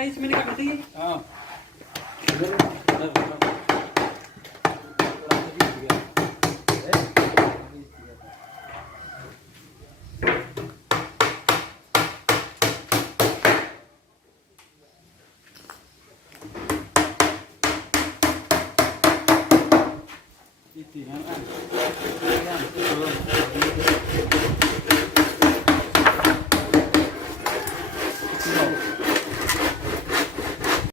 guys, may nakakati. Oo. Titingan kan. Ayan, ito.